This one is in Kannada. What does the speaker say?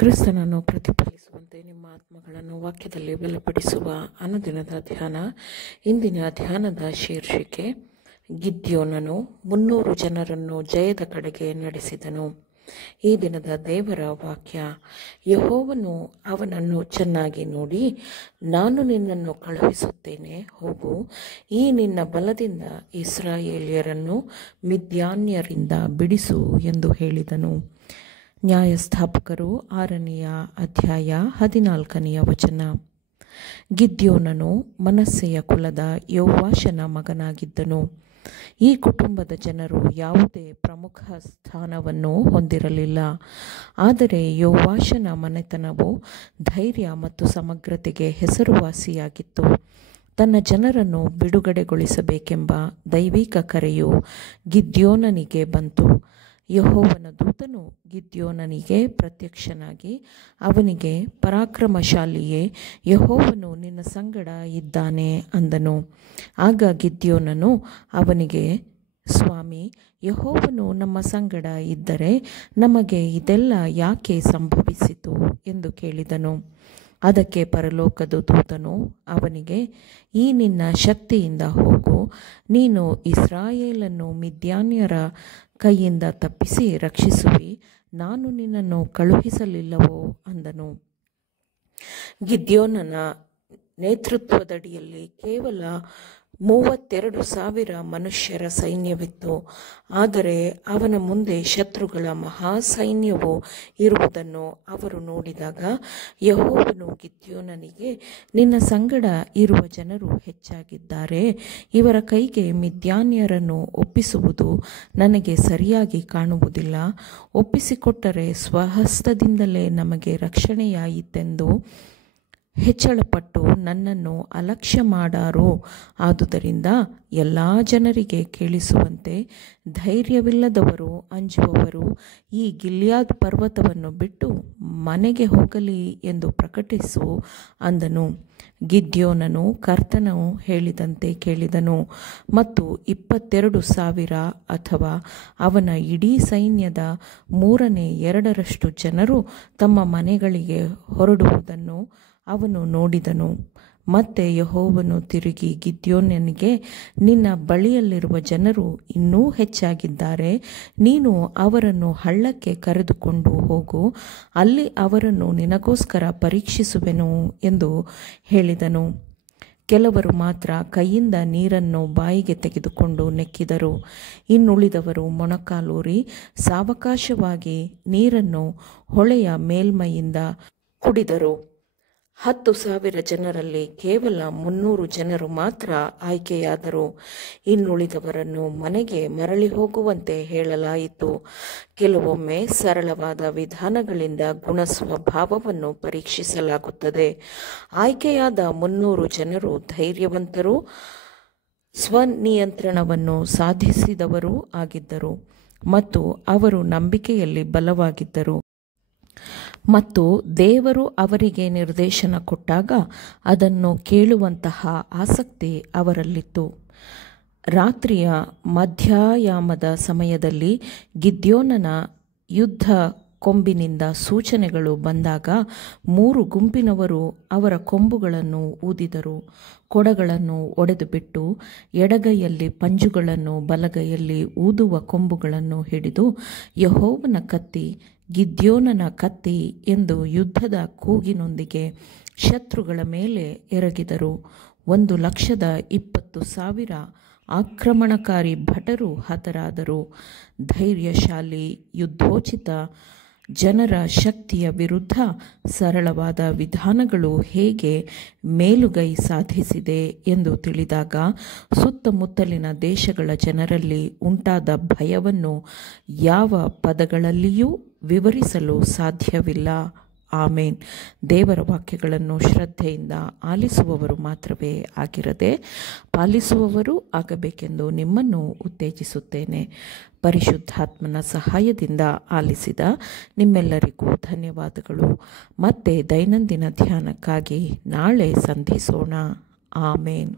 ಕ್ರಿಸ್ತನನ್ನು ಪ್ರತಿಫಲಿಸುವಂತೆ ನಿಮ್ಮ ಆತ್ಮಗಳನ್ನು ವಾಕ್ಯದಲ್ಲಿ ಬಲಪಡಿಸುವ ಅನುದಿನದ ಧ್ಯಾನ. ಇಂದಿನ ಧ್ಯಾನದ ಶೀರ್ಷಿಕೆ ಗಿದ್ಯೋನನು 300 ಜನರನ್ನು ಜಯದ ಕಡೆಗೆ ನಡೆಸಿದನು. ಈ ದಿನದ ದೇವರ ವಾಕ್ಯ: ಯೆಹೋವನು ಅವನನ್ನು ಚೆನ್ನಾಗಿ ನೋಡಿ, ನಾನು ನಿನ್ನನ್ನು ಕಳುಹಿಸುತ್ತೇನೆ, ಹೋಗು, ಈ ನಿನ್ನ ಬಲದಿಂದ ಇಸ್ರಾಯೇಲ್ಯರನ್ನು ಮಿದ್ಯಾನ್ಯರಿಂದ ಬಿಡಿಸು ಎಂದು ಹೇಳಿದನು. ನ್ಯಾಯಸ್ಥಾಪಕರು 6ನೇ ಅಧ್ಯಾಯ 14ನೇ ವಚನ. ಗಿದ್ಯೋನನು ಮನಸ್ಸೆಯ ಕುಲದ ಯೋವಾಷನ ಮಗನಾಗಿದ್ದನು. ಈ ಕುಟುಂಬದ ಜನರು ಯಾವುದೇ ಪ್ರಮುಖ ಸ್ಥಾನವನ್ನು ಹೊಂದಿರಲಿಲ್ಲ. ಆದರೆ ಯೋವಾಷನ ಮನೆತನವು ಧೈರ್ಯ ಮತ್ತು ಸಮಗ್ರತೆಗೆ ಹೆಸರುವಾಸಿಯಾಗಿತ್ತು. ತನ್ನ ಜನರನ್ನು ಬಿಡುಗಡೆಗೊಳಿಸಬೇಕೆಂಬ ದೈವಿಕ ಕರೆಯು ಗಿದ್ಯೋನನಿಗೆ ಬಂತು. ಯೆಹೋವನ ದೂತನು ಗಿದ್ಯೋನನಿಗೆ ಪ್ರತ್ಯಕ್ಷನಾಗಿ ಅವನಿಗೆ, ಪರಾಕ್ರಮಶಾಲಿಯೇ, ಯೆಹೋವನು ನಿನ್ನ ಸಂಗಡ ಇದ್ದಾನೆ ಅಂದನು. ಆಗ ಗಿದ್ಯೋನನು ಅವನಿಗೆ, ಸ್ವಾಮಿ, ಯೆಹೋವನು ನಮ್ಮ ಸಂಗಡ ಇದ್ದರೆ ನಮಗೆ ಇದೆಲ್ಲ ಯಾಕೆ ಸಂಭವಿಸಿತು ಎಂದು ಕೇಳಿದನು. ಅದಕ್ಕೆ ಪರಲೋಕದ ದೂತನು ಅವನಿಗೆ, ಈ ನಿನ್ನ ಶಕ್ತಿಯಿಂದ ಹೋಗು, ನೀನು ಇಸ್ರಾಯೇಲನ್ನು ಮಿದ್ಯಾನ್ಯರ ಕೈಯಿಂದ ತಪ್ಪಿಸಿ ರಕ್ಷಿಸುವಿ, ನಾನು ನಿನ್ನನ್ನು ಕಳುಹಿಸಲಿಲ್ಲವೋ ಅಂದನು. ಗಿದ್ಯೋನನ ನೇತೃತ್ವದಡಿಯಲ್ಲಿ ಕೇವಲ 32,000 ಮನುಷ್ಯರ ಸೈನ್ಯವಿತ್ತು. ಆದರೆ ಅವನ ಮುಂದೆ ಶತ್ರುಗಳ ಮಹಾಸೈನ್ಯವು ಇರುವುದನ್ನು ಅವರು ನೋಡಿದಾಗ ಯೆಹೋವನು ಗಿದ್ಯೋನನಿಗೆ, ನಿನ್ನ ಸಂಗಡ ಇರುವ ಜನರು ಹೆಚ್ಚಾಗಿದ್ದಾರೆ, ಇವರ ಕೈಗೆ ಮಿದ್ಯಾನ್ಯರನ್ನು ಒಪ್ಪಿಸುವುದು ನನಗೆ ಸರಿಯಾಗಿ ಕಾಣುವುದಿಲ್ಲ. ಒಪ್ಪಿಸಿಕೊಟ್ಟರೆ ಸ್ವಹಸ್ತದಿಂದಲೇ ನಮಗೆ ರಕ್ಷಣೆಯಾಯಿತೆಂದು ಹೆಚ್ಚಳಪಟ್ಟು ನನ್ನನ್ನು ಅಲಕ್ಷ್ಯ ಮಾಡಾರೋ. ಆದುದರಿಂದ ಎಲ್ಲ ಜನರಿಗೆ ಕೇಳಿಸುವಂತೆ ಧೈರ್ಯವಿಲ್ಲದವರು, ಅಂಜುವವರು ಈ ಗಿಲ್ಯಾದ್ ಪರ್ವತವನ್ನು ಬಿಟ್ಟು ಮನೆಗೆ ಹೋಗಲಿ ಎಂದು ಪ್ರಕಟಿಸು ಅಂದನು. ಗಿದ್ಯೋನನು ಕರ್ತನು ಹೇಳಿದಂತೆ ಕೇಳಿದನು ಮತ್ತು 22,000 ಅಥವಾ ಅವನ ಇಡೀ ಸೈನ್ಯದ 2/3 ಜನರು ತಮ್ಮ ಮನೆಗಳಿಗೆ ಹೊರಡುವುದನ್ನು ಅವನು ನೋಡಿದನು. ಮತ್ತೆ ಯೆಹೋವನು ತಿರುಗಿ ಗಿದ್ಯೋನನಿಗೆ, ನಿನ್ನ ಬಳಿಯಲ್ಲಿರುವ ಜನರು ಇನ್ನೂ ಹೆಚ್ಚಾಗಿದ್ದಾರೆ, ನೀನು ಅವರನ್ನು ಹಳ್ಳಕ್ಕೆ ಕರೆದುಕೊಂಡು ಹೋಗು, ಅಲ್ಲಿ ಅವರನ್ನು ನಿನಗೋಸ್ಕರ ಪರೀಕ್ಷಿಸುವೆನು ಎಂದು ಹೇಳಿದನು. ಕೆಲವರು ಮಾತ್ರ ಕೈಯಿಂದ ನೀರನ್ನು ಬಾಯಿಗೆ ತೆಗೆದುಕೊಂಡು ನೆಕ್ಕಿದರು. ಇನ್ನುಳಿದವರು ಮೊಣಕಾಲೂರಿ ಸಾವಕಾಶವಾಗಿ ನೀರನ್ನು ಹೊಳೆಯ ಮೇಲ್ಮೈಯಿಂದ ಕುಡಿದರು. 10,000 ಜನರಲ್ಲಿ ಕೇವಲ 300 ಜನರು ಮಾತ್ರ ಆಯ್ಕೆಯಾದರು. ಇನ್ನುಳಿದವರನ್ನು ಮನೆಗೆ ಮರಳಿ ಹೋಗುವಂತೆ ಹೇಳಲಾಯಿತು. ಕೆಲವೊಮ್ಮೆ ಸರಳವಾದ ವಿಧಾನಗಳಿಂದ ಗುಣಸ್ವಭಾವವನ್ನು ಪರೀಕ್ಷಿಸಲಾಗುತ್ತದೆ. ಆಯ್ಕೆಯಾದ 300 ಜನರು ಧೈರ್ಯವಂತರು, ಸ್ವನಿಯಂತ್ರಣವನ್ನು ಸಾಧಿಸಿದವರೂ ಆಗಿದ್ದರು ಮತ್ತು ಅವರು ನಂಬಿಕೆಯಲ್ಲಿ ಬಲವಾಗಿದ್ದರು. ಮತ್ತು ದೇವರು ಅವರಿಗೆ ನಿರ್ದೇಶನ ಕೊಟ್ಟಾಗ ಅದನ್ನು ಕೇಳುವಂತಹ ಆಸಕ್ತಿ ಅವರಲ್ಲಿತ್ತು. ರಾತ್ರಿಯ ಮಧ್ಯಾಯಾಮದ ಸಮಯದಲ್ಲಿ ಗಿದ್ಯೋನನ ಯುದ್ಧ ಕೊಂಬಿನಿಂದ ಸೂಚನೆಗಳು ಬಂದಾಗ 3 ಗುಂಪಿನವರು ಅವರ ಕೊಂಬುಗಳನ್ನು ಊದಿದರು. ಕೊಡಗಳನ್ನು ಒಡೆದುಬಿಟ್ಟು ಎಡಗೈಯಲ್ಲಿ ಪಂಜುಗಳನ್ನು, ಬಲಗೈಯಲ್ಲಿ ಊದುವ ಕೊಂಬುಗಳನ್ನು ಹಿಡಿದು, ಯೆಹೋವನ ಕತ್ತಿ, ಗಿದ್ಯೋನನ ಕತ್ತಿ ಎಂದು ಯುದ್ಧದ ಕೂಗಿನೊಂದಿಗೆ ಶತ್ರುಗಳ ಮೇಲೆ ಎರಗಿದರು. 1,20,000 ಆಕ್ರಮಣಕಾರಿ ಭಟರು ಹತರಾದರು. ಧೈರ್ಯಶಾಲಿ ಯುದ್ಧೋಚಿತ ಜನರ ಶಕ್ತಿಯ ವಿರುದ್ಧ ಸರಳವಾದ ವಿಧಾನಗಳು ಹೇಗೆ ಮೇಲುಗೈ ಸಾಧಿಸಿದೆ ಎಂದು ತಿಳಿದಾಗ ಸುತ್ತಮುತ್ತಲಿನ ದೇಶಗಳ ಜನರಲ್ಲಿ ಉಂಟಾದ ಭಯವನ್ನು ಯಾವ ಪದಗಳಲ್ಲಿಯೂ ವಿವರಿಸಲು ಸಾಧ್ಯವಿಲ್ಲ. ಆಮೇನ್. ದೇವರ ವಾಕ್ಯಗಳನ್ನು ಶ್ರದ್ಧೆಯಿಂದ ಆಲಿಸುವವರು ಮಾತ್ರವೇ ಆಗಿರದೆ ಪಾಲಿಸುವವರು ಆಗಬೇಕೆಂದು ನಿಮ್ಮನ್ನು ಉತ್ತೇಜಿಸುತ್ತೇನೆ. ಪರಿಶುದ್ಧಾತ್ಮನ ಸಹಾಯದಿಂದ ಆಲಿಸಿದ ನಿಮ್ಮೆಲ್ಲರಿಗೂ ಧನ್ಯವಾದಗಳು. ಮತ್ತೆ ದೈನಂದಿನ ಧ್ಯಾನಕ್ಕಾಗಿ ನಾಳೆ ಸಂಧಿಸೋಣ. ಆಮೇನ್.